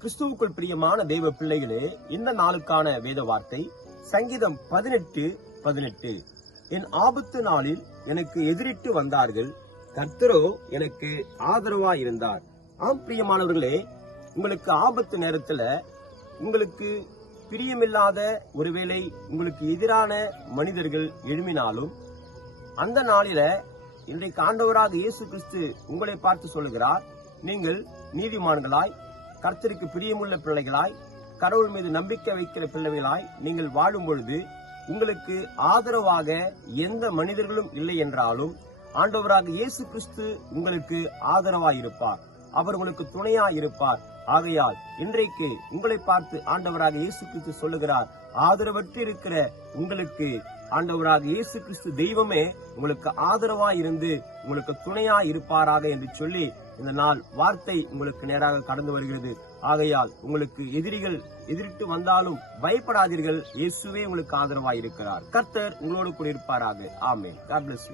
கிறிஸ்துவுக்குள் பிரியமான தெய்வ பிள்ளைகளே இந்த நாளுக்கான வேத வார்த்தை சங்கீதம் பதினெட்டு பதினெட்டு. என் ஆபத்து நாளில் எனக்கு எதிரிட்டு வந்தார்கள் கர்த்தரோ எனக்கு ஆதரவா இருந்தார் ஆம் பிரியமானவர்களே உங்களுக்கு ஆபத்து நேரத்துல உங்களுக்கு பிரியமில்லாத ஒருவேளை உங்களுக்கு எதிரான மனிதர்கள் எழுமினாலும் அந்த நாளில இன்றைக்கு ஆண்டவராக இயேசு கிறிஸ்து உங்களை பார்த்து சொல்லுகிறார் நீங்கள் நீதிமான்களாய் கர்த்தருக்கு பிரியமுள்ள பிள்ளைகளாய் கடவுள் மீது நம்பிக்கை வைக்கிற பிள்ளைகளாய் நீங்கள் வாழும் பொழுது உங்களுக்கு ஆதரவாக எந்த மனிதர்களும் இல்லை என்றாலும் ஆண்டவராக இயேசு கிறிஸ்து உங்களுக்கு ஆதரவாய் இருப்பார் அவர் உங்களுக்கு துணையாய் இருப்பார். ஆகையால் இன்றைக்கு உங்களை பார்த்து ஆண்டவராக இயேசு கிறிஸ்து சொல்லுகிறார் ஆதரவற்று இருக்கிற உங்களுக்கு ஆண்டவராக இயேசு கிறிஸ்து தெய்வமே உங்களுக்கு ஆதரவா இருந்து உங்களுக்கு துணையா இருப்பாராக என்று சொல்லி இந்த நாள் வார்த்தை உங்களுக்கு நேராக கடந்து வருகிறது. ஆகையால் உங்களுக்கு எதிரிகள் எதிரிட்டு வந்தாலும் பயப்படாதீர்கள். இயேசுவே உங்களுக்கு ஆதரவாயிருக்கிறார். கர்த்தர் உங்களோடு கூட இருப்பாராக. ஆமென். God bless